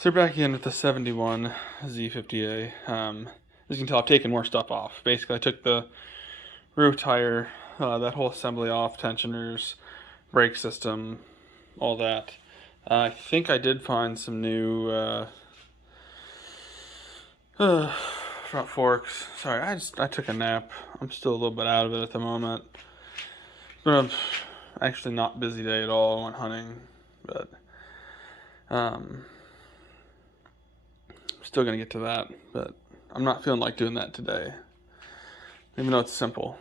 So we're back in with the 71 Z50A. As you can tell, I've taken more stuff off. Basically, I took the rear tire, that whole assembly off, tensioners, brake system, all that. I think I did find some new front forks. Sorry, I took a nap. I'm still a little bit out of it at the moment. It's been actually not busy day at all. I went hunting, but um, still gonna get to that, but I'm not feeling like doing that today. Even though it's simple.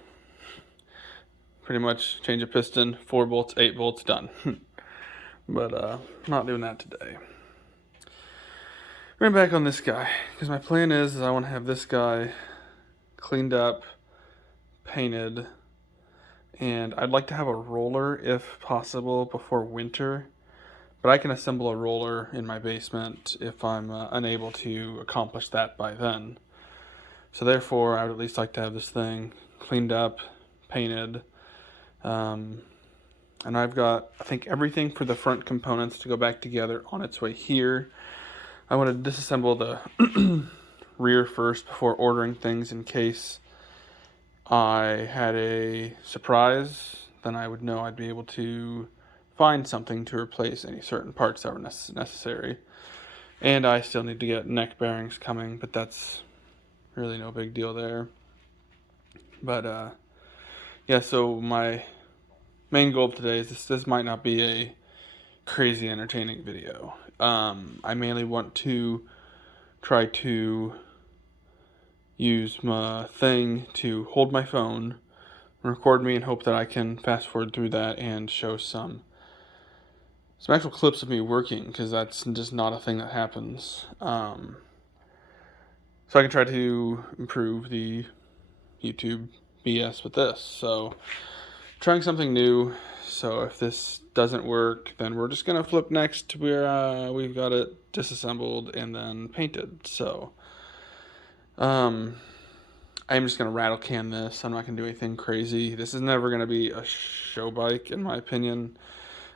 Pretty much change a piston, 4 bolts, 8 bolts, done. But not doing that today. We're back on this guy, because my plan is I want to have this guy cleaned up, painted, and I'd like to have a roller if possible before winter. But I can assemble a roller in my basement if I'm unable to accomplish that by then. So therefore, I would at least like to have this thing cleaned up, painted, and I've got, I think, everything for the front components to go back together on its way here. I want to disassemble the rear first before ordering things in case I had a surprise. Then I would know I'd be able to find something to replace any certain parts that were necessary. And I still need to get neck bearings coming, but that's really no big deal there. But yeah, so my main goal today is this might not be a crazy entertaining video. I mainly want to try to use my thing to hold my phone, record me, and hope that I can fast forward through that and show some actual clips of me working, because that's just not a thing that happens. So I can try to improve the YouTube BS with this. So trying something new. So if this doesn't work, then we're just gonna flip next where we've got it disassembled and then painted. So I'm just gonna rattle can this. I'm not gonna do anything crazy. This is never gonna be a show bike, in my opinion.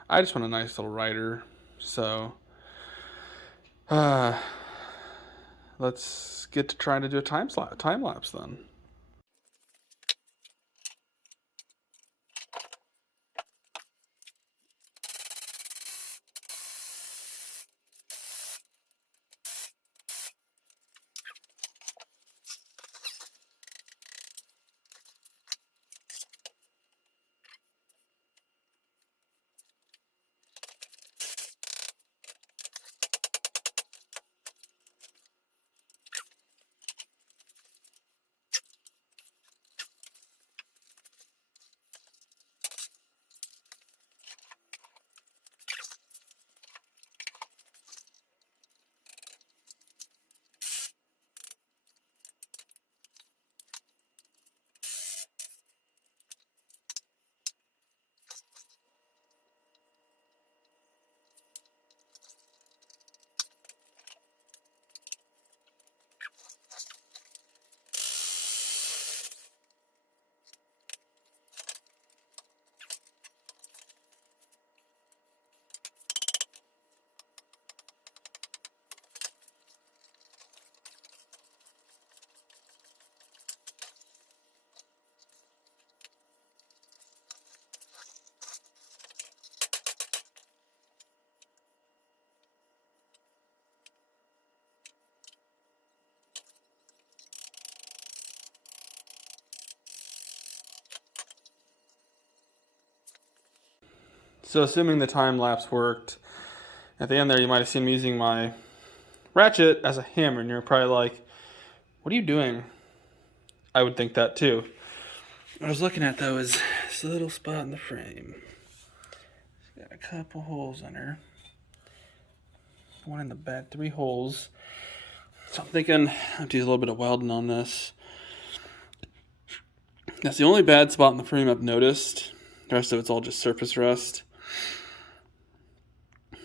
I just want a nice little rider. So let's get to trying to do a time lapse then. So assuming the time lapse worked, at the end there you might have seen me using my ratchet as a hammer, and you're probably like, what are you doing? I would think that too. What I was looking at though is this little spot in the frame. It's got a couple holes in her. One in the back, 3 holes. So I'm thinking I'll do a little bit of welding on this. That's the only bad spot in the frame I've noticed. The rest of it's all just surface rust.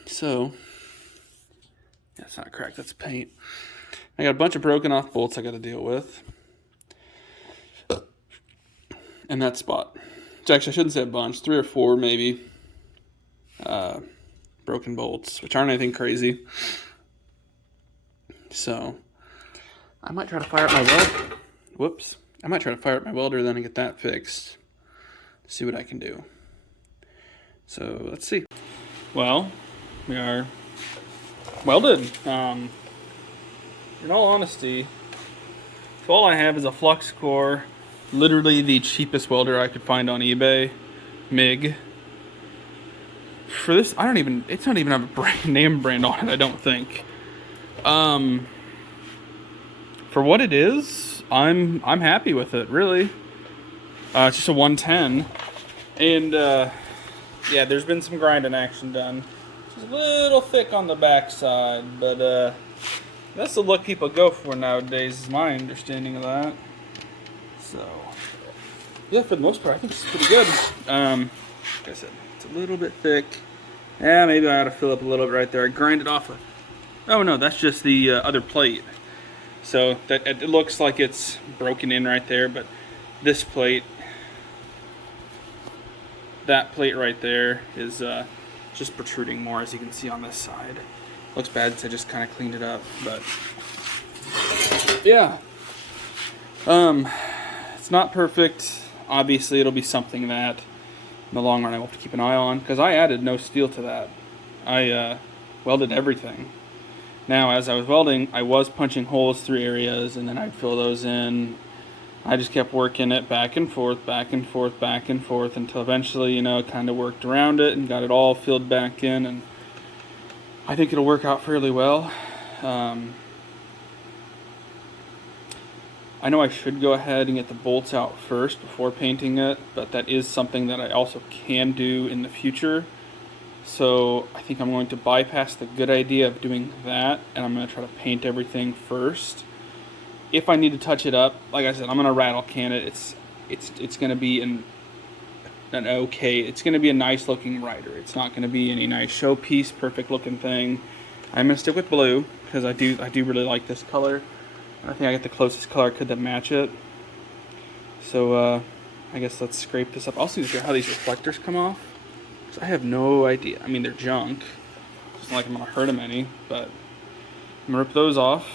So, that's not cracked, that's paint. I got a bunch of broken off bolts I got to deal with. And that spot. Which actually I shouldn't say a bunch, 3 or 4 maybe. Broken bolts, which aren't anything crazy. So I might try to fire up my welder. Whoops. I might try to fire up my welder then and get that fixed. See what I can do. So let's see. Well, we are welded. In all honesty, so all I have is a flux core, literally the cheapest welder I could find on eBay, MIG. For this, it's not even have a name brand on it, I don't think. For what it is, I'm happy with it, really. It's just a 110, and yeah, there's been some grinding action done. It's a little thick on the backside, but that's the look people go for nowadays, is my understanding of that. So, yeah, for the most part, I think it's pretty good. Like I said, it's a little bit thick. Yeah, maybe I ought to fill up a little bit right there. I grind it off. Oh no, that's just the other plate. So that it looks like it's broken in right there, but this plate, that plate right there is just protruding more, as you can see on this side. Looks bad, so I just kind of cleaned it up, but yeah. It's not perfect. Obviously, it'll be something that in the long run I will have to keep an eye on, because I added no steel to that. I welded everything. Now, as I was welding, I was punching holes through areas, and then I'd fill those in. I just kept working it back and forth, back and forth, back and forth, until eventually, you know, kind of worked around it and got it all filled back in, and I think it'll work out fairly well. I know I should go ahead and get the bolts out first before painting it, but that is something that I also can do in the future. So I think I'm going to bypass the good idea of doing that, and I'm going to try to paint everything first. If I need to touch it up, like I said, I'm going to rattle can it. It's going to be it's going to be a nice looking rider. It's not going to be any nice showpiece, perfect looking thing. I'm going to stick with blue because I do really like this color. I think I got the closest color I could that match it. So I guess let's scrape this up. I'll see how these reflectors come off. I have no idea. I mean, they're junk. It's not like I'm going to hurt them any, but I'm going to rip those off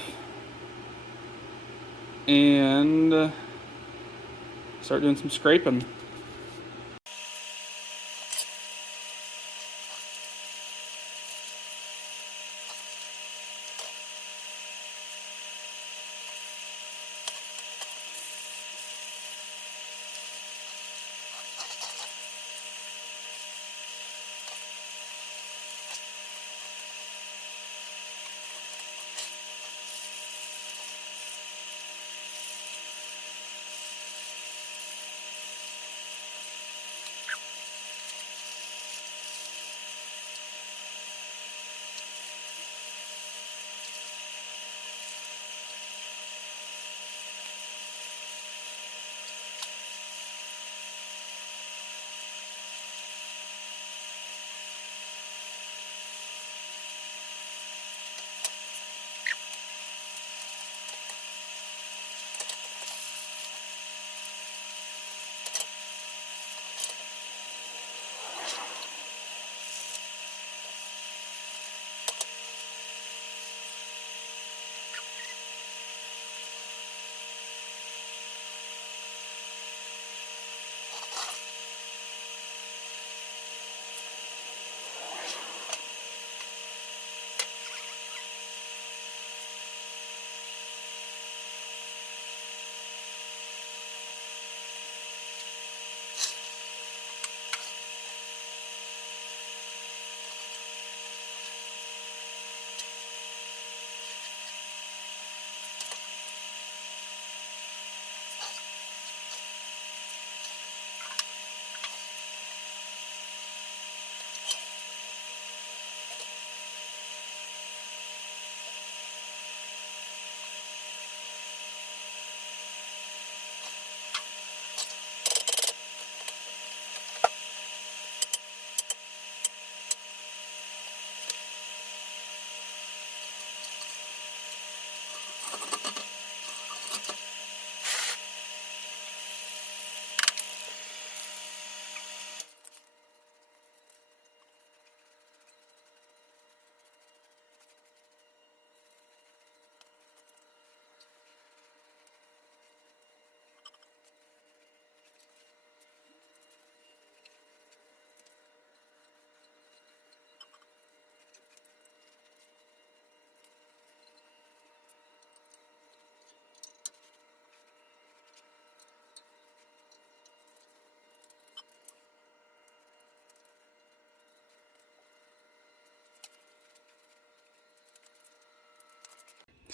and start doing some scraping.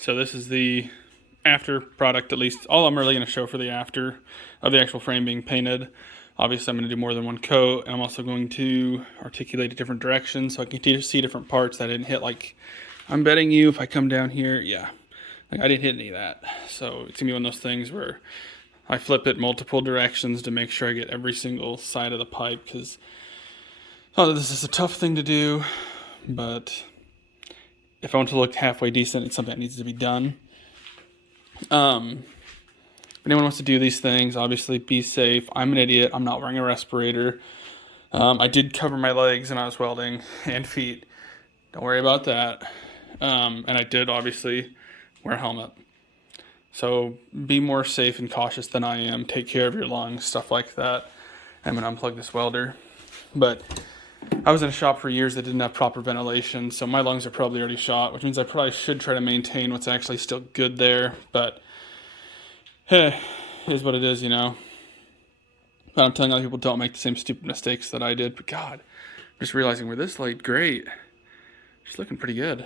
So this is the after product, at least all I'm really going to show for the after of the actual frame being painted. Obviously I'm going to do more than one coat, and I'm also going to articulate a different direction so I can see different parts that I didn't hit. Like, I'm betting you if I come down here, yeah, like I didn't hit any of that. So it's going to be one of those things where I flip it multiple directions to make sure I get every single side of the pipe, because this is a tough thing to do, but if I want to look halfway decent, it's something that needs to be done. If anyone wants to do these things, obviously be safe. I'm an idiot. I'm not wearing a respirator. I did cover my legs and I was welding, and feet. Don't worry about that. And I did obviously wear a helmet. So be more safe and cautious than I am. Take care of your lungs, stuff like that. I'm going to unplug this welder. But I was in a shop for years that didn't have proper ventilation, so my lungs are probably already shot, which means I probably should try to maintain what's actually still good there. But hey, it is what it is, you know. But I'm telling other people, don't make the same stupid mistakes that I did. But God, I'm just realizing we're this light. Great. It's looking pretty good.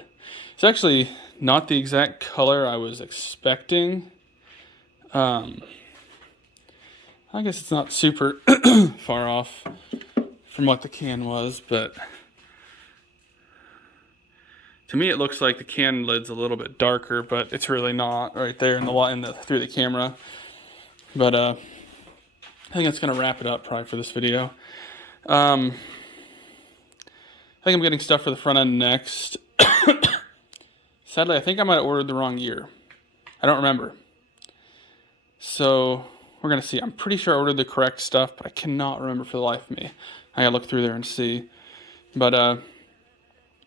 It's actually not the exact color I was expecting. I guess it's not super far off from what the can was, but to me it looks like the can lid's a little bit darker, but it's really not right there in the through the camera. But I think that's gonna wrap it up probably for this video. I think I'm getting stuff for the front end next. Sadly, I think I might have ordered the wrong year. I don't remember. So we're gonna see. I'm pretty sure I ordered the correct stuff, but I cannot remember for the life of me. I gotta look through there and see. But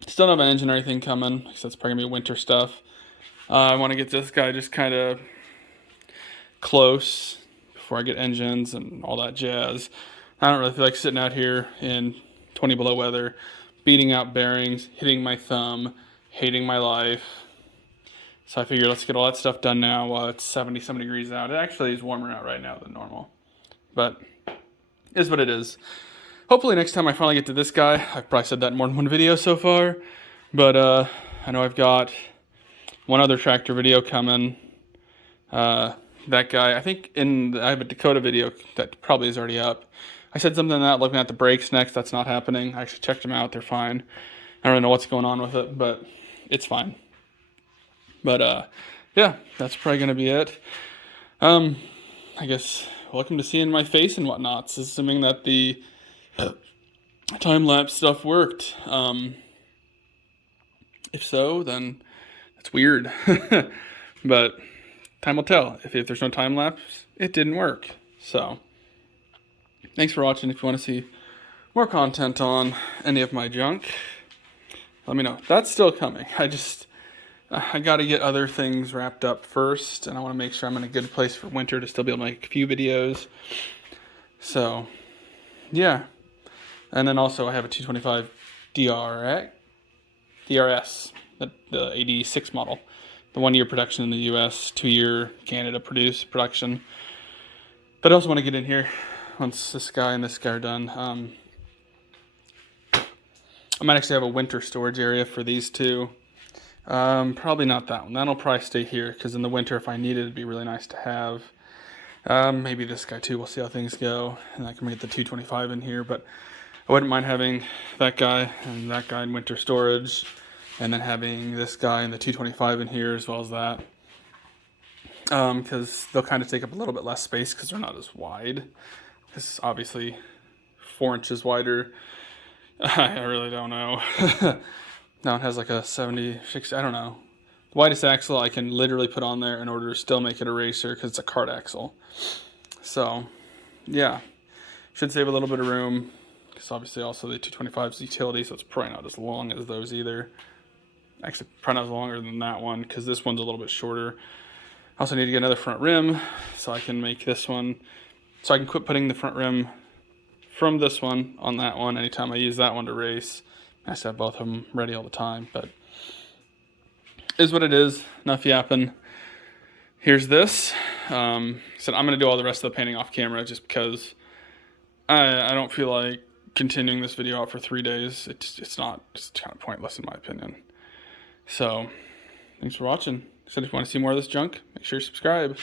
still don't have an engine or anything coming, because that's probably gonna be winter stuff. I want to get this guy just kind of close before I get engines and all that jazz. I don't really feel like sitting out here in 20 below weather, beating out bearings, hitting my thumb, hating my life. So I figure let's get all that stuff done now while it's 70-some degrees out. It actually is warmer out right now than normal, but it is what it is. Hopefully next time I finally get to this guy. I've probably said that in more than one video so far, but I know I've got one other tractor video coming. That guy, I think I have a Dakota video that probably is already up. I said something about looking at the brakes next. That's not happening. I actually checked them out. They're fine. I don't really know what's going on with it, but it's fine. But yeah, that's probably going to be it. I guess welcome to seeing my face and whatnot, assuming that the time-lapse stuff worked. If so, then that's weird. But time will tell. If there's no time-lapse, it didn't work. So thanks for watching. If you want to see more content on any of my junk, let me know. That's still coming. I got to get other things wrapped up first, and I want to make sure I'm in a good place for winter to still be able to make a few videos. So yeah. And then also I have a 225 DRS, the 86 model. The 1 year production in the US, 2 year Canada production. But I also want to get in here once this guy and this guy are done. I might actually have a winter storage area for these two. Probably not that one. That'll probably stay here, because in the winter, if I need it, it'd be really nice to have. Maybe this guy too. We'll see how things go. And I can get the 225 in here, but I wouldn't mind having that guy and that guy in winter storage, and then having this guy and the 225 in here as well as that. Because they'll kind of take up a little bit less space because they're not as wide. This is obviously 4 inches wider. I really don't know. Now it has like a 76, I don't know. The widest axle I can literally put on there in order to still make it a racer, because it's a kart axle. So, yeah. Should save a little bit of room, because obviously also the 225's utility, so it's probably not as long as those either. Actually, probably not as longer than that one, because this one's a little bit shorter. I also need to get another front rim, so I can make this one, so I can quit putting the front rim from this one on that one anytime I use that one to race. I just have both of them ready all the time, but is what it is. Enough yapping. Here's this. So I'm going to do all the rest of the painting off camera, just because I don't feel like continuing this video out for 3 days. It's kind of pointless in my opinion. So thanks for watching. So if you want to see more of this junk, make sure you subscribe.